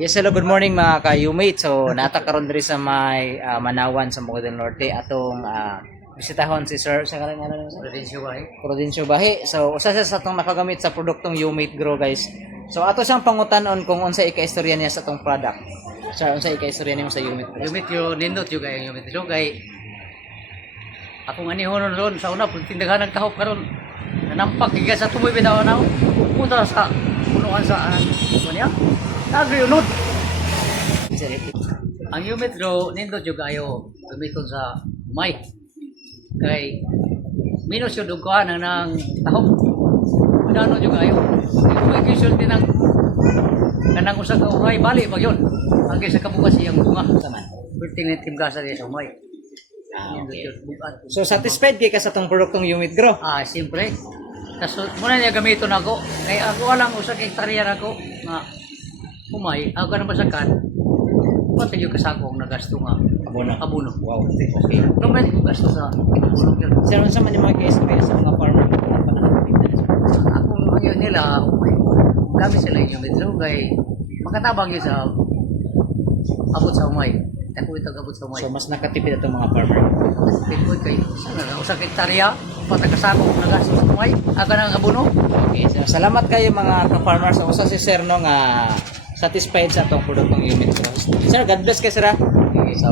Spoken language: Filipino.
Yes, hello, good morning mga ka-umate. So, nata karon diri sa may Manawan sa Bukid del Norte atong bisitahon si Sir sa kalang ano sa Prudencio Bahi. So, usa siya sa atong nakagamit sa produktong Umate Grow, guys. So, ato siyang pangutan-on kung unsa ika-istorya niya sa atong product. Sir, unsa ika-istorya nimo sa Umate Grow? Yumit yung nindot yung kaya yumit yung kay akong anihon ron sa una pag tindahan nagtahop karon nanampak giga sa tumoy bitaw na pupunta sa punuan sa niya nagriunod ang yumit ro nindot yung kayo gamiton sa may kay minus yung duguan ng tahop nano yung kayo may kisulti ng kanang usa ka umay bali pag yun hanggang sa kabukas iyang bunga taman perting na timgasa din sa umay. Okay. So, satisfied kay ka sa atong produktong Umate Grow? Siyempre. Tapos, muna niya gamiton ako. Kaya ako walang usag hektarya ako nga umay. Ako ka na masakan. Pati yung kasakong nagasto nga. Abono. Wow. Okay. Naman yung gasto sa abono yun. Sir, unsa man yung mga ika-istorya sa mga farmer na panahon? Akong yun nila, umay. Gamit sila yung medyo kay makatabang yun sa abot sa umay. Ako itong abot sa umay. So, mas nakatipid atong mga farmer. Pinpoint kay sana na usag hektarya. Patagkasakong nagasto sa umay. Ako ng abono. Okay, so salamat kayo mga ka-farmers. So, usa si Sir no nga satisfied sa atong produktong Umate Grow. Sir, God bless kayo, sir. So,